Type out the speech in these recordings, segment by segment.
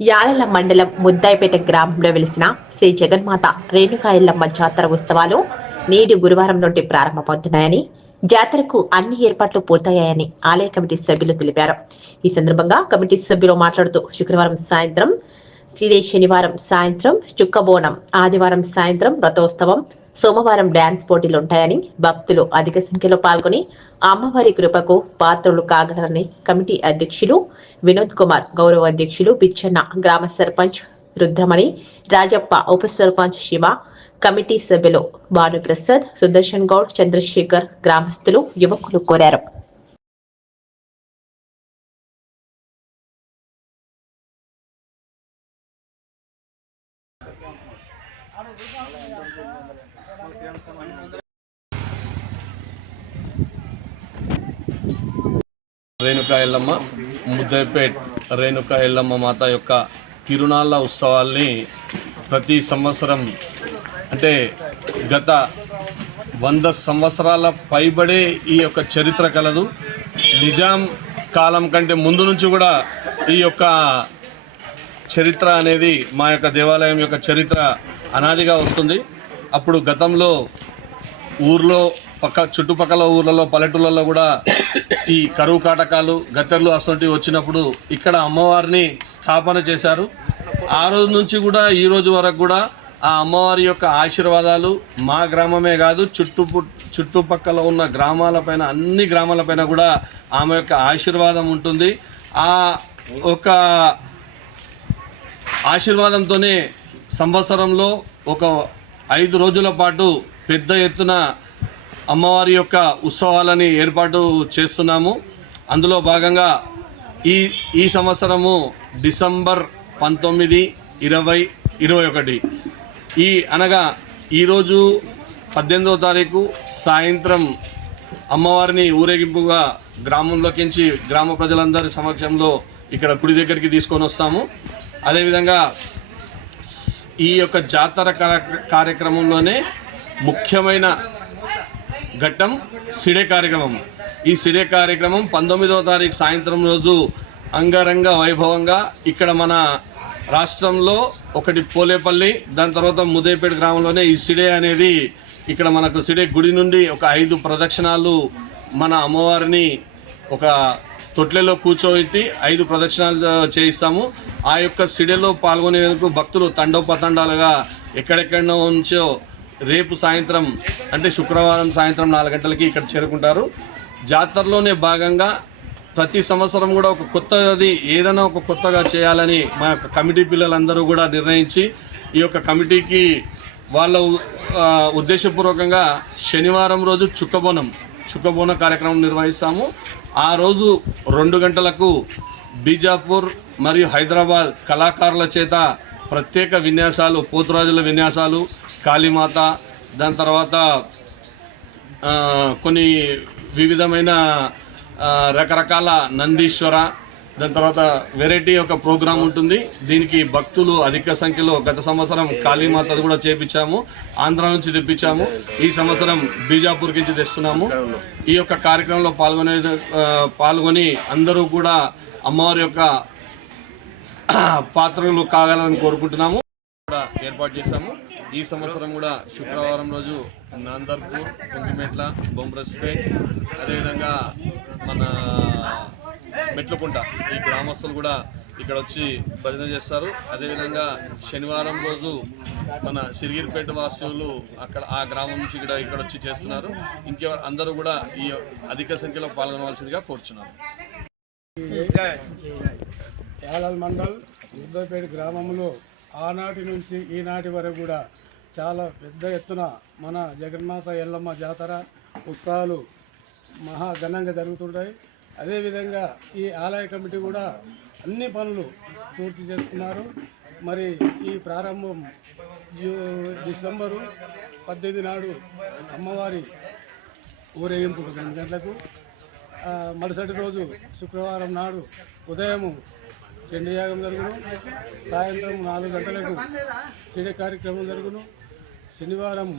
యాలల మండలం ముద్దాయిపేట గ్రామంలో వెలిసిన శ్రీ జగన్మాత రేణుకాయల్లమ్మ జాతర ఉత్సవాలు నేడు గురువారం నుండి ప్రారంభమవుతున్నాయని జాతరకు అన్ని ఏర్పాట్లు పూర్తయ్యాయని ఆలయ కమిటీ సభ్యులు తెలిపారు. ఈ సందర్భంగా కమిటీ సభ్యులు మాట్లాడుతూ శుక్రవారం సాయంత్రం శ్రీ శనివారం సాయంత్రం చుక్కబోనం ఆదివారం సాయంత్రం రథోత్సవం సోమవారం డ్యాన్స్ పోటీలు ఉంటాయని భక్తులు అధిక సంఖ్యలో పాల్గొని అమ్మవారి కృపకు పాత్రలు కాగలరని కమిటీ అధ్యక్షులు వినోద్ కుమార్ గౌరవ అధ్యక్షులు పిచ్చన్న గ్రామ సర్పంచ్ రుద్రమణి రాజప్ప ఉప సర్పంచ్ శివ కమిటీ సభ్యులు భానుప్రసాద్ సుదర్శన్ గౌడ్ చంద్రశేఖర్ గ్రామస్తులు యువకులు కోరారు. రేణుకా ఎల్లమ్మ ముద్దైపేట్ రేణుకా ఎల్లమ్మ మాత యొక్క తిరునాళ్ళ ఉత్సవాల్ని ప్రతి సంవత్సరం అంటే గత వంద సంవత్సరాల పైబడే ఈ యొక్క చరిత్ర కలదు. నిజాం కాలం కంటే ముందు నుంచి కూడా ఈ యొక్క చరిత్ర అనేది మా యొక్క దేవాలయం యొక్క చరిత్ర అనాదిగా వస్తుంది. అప్పుడు గతంలో ఊర్లో పక్క చుట్టుపక్కల ఊర్లలో పల్లెటూళ్ళలో కూడా ఈ కరువు కాటకాలు గత్తెర్లు అసొంటివి వచ్చినప్పుడు ఇక్కడ అమ్మవారిని స్థాపన చేశారు. ఆ రోజు నుంచి కూడా ఈ రోజు వరకు కూడా ఆ అమ్మవారి యొక్క ఆశీర్వాదాలు మా గ్రామమే కాదు చుట్టు చుట్టుపక్కల ఉన్న గ్రామాలపైన అన్ని గ్రామాలపైన కూడా ఆమె యొక్క ఆశీర్వాదం ఉంటుంది. ఆ ఒక ఆశీర్వాదంతోనే సంవత్సరంలో ఒక ఐదు రోజుల పాటు పెద్ద ఎత్తున అమ్మవారి యొక్క ఉత్సవాలని ఏర్పాటు చేస్తున్నాము. అందులో భాగంగా ఈ ఈ సంవత్సరము డిసెంబర్ పంతొమ్మిది ఇరవై ఇరవై ఒకటి. ఈ అనగా ఈరోజు పద్దెనిమిదవ తారీఖు సాయంత్రం అమ్మవారిని ఊరేగింపుగా గ్రామంలోకించి గ్రామ ప్రజలందరి సమక్షంలో ఇక్కడ కుడి దగ్గరికి తీసుకొని వస్తాము. అదేవిధంగా ఈ యొక్క జాతర కార్య- కార్యక్రమంలోనే ముఖ్యమైన ఘట్టం సిడే కార్యక్రమం. ఈ సిడే కార్యక్రమం పంతొమ్మిదవ తారీఖు సాయంత్రం రోజు అంగరంగ వైభవంగా ఇక్కడ మన రాష్ట్రంలో ఒకటి పోలేపల్లి దాని తర్వాత ముదేపేట గ్రామంలోనే ఈ సిడే అనేది ఇక్కడ మనకు సిడే గుడి నుండి ఒక ఐదు ప్రదక్షిణాలు మన అమ్మవారిని ఒక తొట్లెలో కూర్చోబెట్టి ఐదు ప్రదక్షిణాలు చేయిస్తాము. ఆ యొక్క సిడెలో పాల్గొనేందుకు భక్తులు తండోపతండాలుగా ఎక్కడెక్కడో నుంచో రేపు సాయంత్రం అంటే శుక్రవారం సాయంత్రం నాలుగు గంటలకి ఇక్కడ చేరుకుంటారు. జాతరలోనే భాగంగా ప్రతి సంవత్సరం కూడా ఒక కొత్తది ఏదైనా ఒక కొత్తగా చేయాలని మా యొక్క కమిటీ పిల్లలందరూ కూడా నిర్ణయించి ఈ యొక్క కమిటీకి వాళ్ళ ఉద్దేశపూర్వకంగా శనివారం రోజు చుక్కబోనం చుక్కబోనం కార్యక్రమం నిర్వహిస్తాము. ఆ రోజు రెండు గంటలకు బీజాపూర్ మరియు హైదరాబాద్ కళాకారుల చేత ప్రత్యేక విన్యాసాలు పోతురాజుల విన్యాసాలు కాళీమాత దాని తర్వాత కొన్ని వివిధమైన రకరకాల నందీశ్వర దాని తర్వాత వెరైటీ ఒక ప్రోగ్రాం ఉంటుంది. దీనికి భక్తులు అధిక సంఖ్యలో గత సంవత్సరం కాళీమాతది కూడా చేపించాము. ఆంధ్ర నుంచి తెప్పించాము. ఈ సంవత్సరం బీజాపూర్ నుంచి తెస్తున్నాము. ఈ యొక్క కార్యక్రమంలో పాల్గొనే పాల్గొని అందరూ కూడా అమ్మవారి యొక్క పాత్రలు కాగలని కోరుకుంటున్నాము. కూడా ఏర్పాటు చేశాము. ఈ సంవత్సరం కూడా శుక్రవారం రోజు నాందర్పూర్ కుంటిమెట్ల బొంబ్రస్పేట్ అదేవిధంగా మన మెట్లుకుంట. ఈ గ్రామస్తులు కూడా ఇక్కడ వచ్చి భజన చేస్తారు. అదేవిధంగా శనివారం రోజు మన సిరిగిరిపేట వాసులు అక్కడ ఆ గ్రామం నుంచి కూడా ఇక్కడ వచ్చి చేస్తున్నారు. ఇంకెవరు అందరూ కూడా ఈ అధిక సంఖ్యలో పాల్గొనవలసిందిగా కోరుచున్నారు యాలల్ మండల్ ముద్దపేట గ్రామంలో ఆనాటి నుంచి ఈనాటి వరకు కూడా చాలా పెద్ద ఎత్తున మన జగన్మాత ఎల్లమ్మ జాతర ఉత్సవాలు మహాఘనంగా జరుగుతుంటాయి. అదేవిధంగా ఈ ఆలయ కమిటీ కూడా అన్ని పనులు పూర్తి చేస్తున్నారు. మరి ఈ ప్రారంభం డిసెంబరు పద్దెనిమిది నాడు అమ్మవారి ఊరేగింపు రెండు గంటలకు. మరుసటి రోజు శుక్రవారం నాడు ఉదయము చండీయాగం జరుగును. సాయంత్రం నాలుగు గంటలకు చెడే కార్యక్రమం జరుగును. శనివారం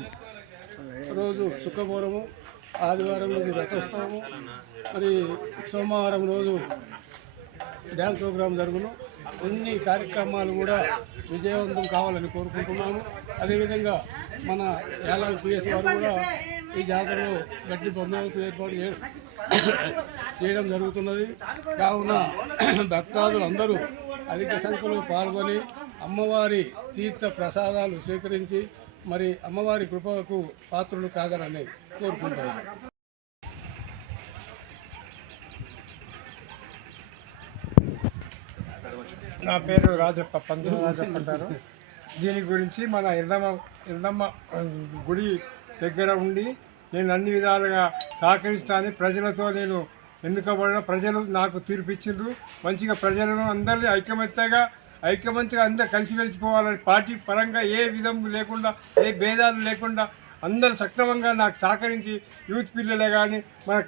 రోజు శుక్రవారము ఆదివారం రోజు రథోత్సవము మరి సోమవారం రోజు డ్యాన్స్ ప్రోగ్రాం జరుగును. అన్ని కార్యక్రమాలు కూడా విజయవంతం కావాలని కోరుకుంటున్నాము. అదేవిధంగా మన యాలాల్ పిఎస్ వారు కూడా ఈ జాతరలో గట్టి బందోబస్తు ఏర్పాటు చే- చేయడం జరుగుతున్నది. కావున భక్తాదులు అందరూ అధిక సంఖ్యలో పాల్గొని అమ్మవారి తీర్థ ప్రసాదాలు స్వీకరించి మరి అమ్మవారి కృపకు పాత్రలు కాగలని కోరుకుంటున్నాను నా పేరు రాజప్ప పంతులు రాజప్ప అంటారు. దీని గురించి మన ఎల్లమ్మ ఎల్లమ్మ గుడి దగ్గర ఉండి నేను అన్ని విధాలుగా సహకరిస్తాను ప్రజలతో నేను ఎన్నుకబడిన ప్రజలు నాకు తీర్పిచ్చిండ్రు. మంచిగా ప్రజలను అందరినీ ఐకమత్యగా ఐకమత్యగా అందరు కలిసి వెలిసిపోవాలని పార్టీ పరంగా ఏ విధం లేకుండా ఏ భేదాలు లేకుండా అందరూ సక్రమంగా నాకు సహకరించి యూత్ పిల్లలే కానీ మన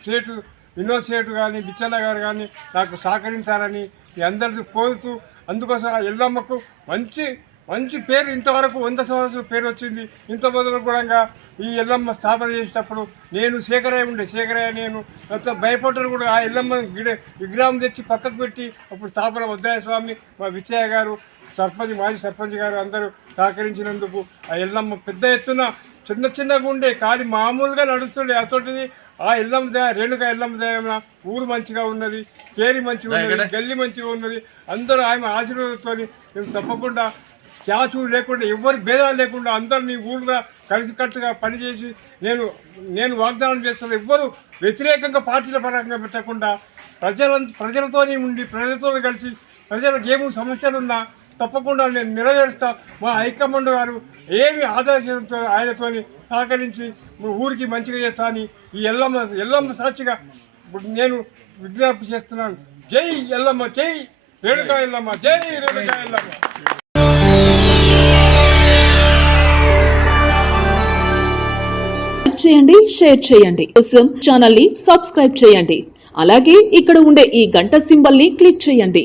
స్టేటు వినోద్ సేటు కానీ బిచ్చన్న గారు కానీ నాకు సహకరించాలని అందరితో కోరుతూ అందుకోసం ఆ ఎల్లమ్మకు మంచి మంచి పేరు ఇంతవరకు వంద సంవత్సరాలు పేరు వచ్చింది. ఇంత మొదలు కూడా ఈ ఎల్లమ్మ స్థాపన చేసేటప్పుడు నేను శేఖరయ్య ఉండే. శేఖరయ్య నేను మొత్తం కూడా ఆ ఎల్లమ్మ గిడ విగ్రహం తెచ్చి పక్కకు పెట్టి అప్పుడు స్థాపన వద్దాయ స్వామి మా విజయ గారు సర్పంచ్ మాజీ సర్పంచ్ గారు అందరూ సహకరించినందుకు ఆ ఎల్లమ్మ పెద్ద ఎత్తున చిన్న చిన్నగా ఉండే కాడి మామూలుగా నడుస్తుండే. అతోటిది ఆ ఎల్లమ్మ దయ రేణుక ఎల్లమ్మ దయ ఊరు మంచిగా ఉన్నది కేరి మంచిగా ఉన్నది గల్లి మంచిగా ఉన్నది. అందరూ ఆమె ఆశీర్వాదంతో మేము తప్పకుండా క్యాచు లేకుండా ఎవరి భేదాలు లేకుండా అందరినీ ఊరుగా కలిసికట్టుగా పనిచేసి నేను నేను వాగ్దానం చేస్తున్న ఎవ్వరు వ్యతిరేకంగా పార్టీల పరంగా పెట్టకుండా ప్రజల ప్రజలతోనే ఉండి ప్రజలతో కలిసి ప్రజలకు ఏమి సమస్యలున్నా తప్పకుండా నేను నెరవేరుస్తా. మా హైకమాండ్ గారు ఏమి ఆదేశంతో ఆయనతో సహకరించి మా ఊరికి మంచిగా చేస్తా అని ఈ ఎల్లమ్మ ఎల్లమ్మ సాక్షిగా నేను విజ్ఞప్తి చేస్తున్నాను. జై ఎల్లమ్మ జై రేణుకా ఎల్లమ్మ జై రేణుకా ఎల్లమ్మ. చేయండి షేర్ చేయండి. కోసం ఛానల్ని సబ్స్క్రైబ్ చేయండి. అలాగే ఇక్కడ ఉండే ఈ గంట సింబల్ని క్లిక్ చేయండి.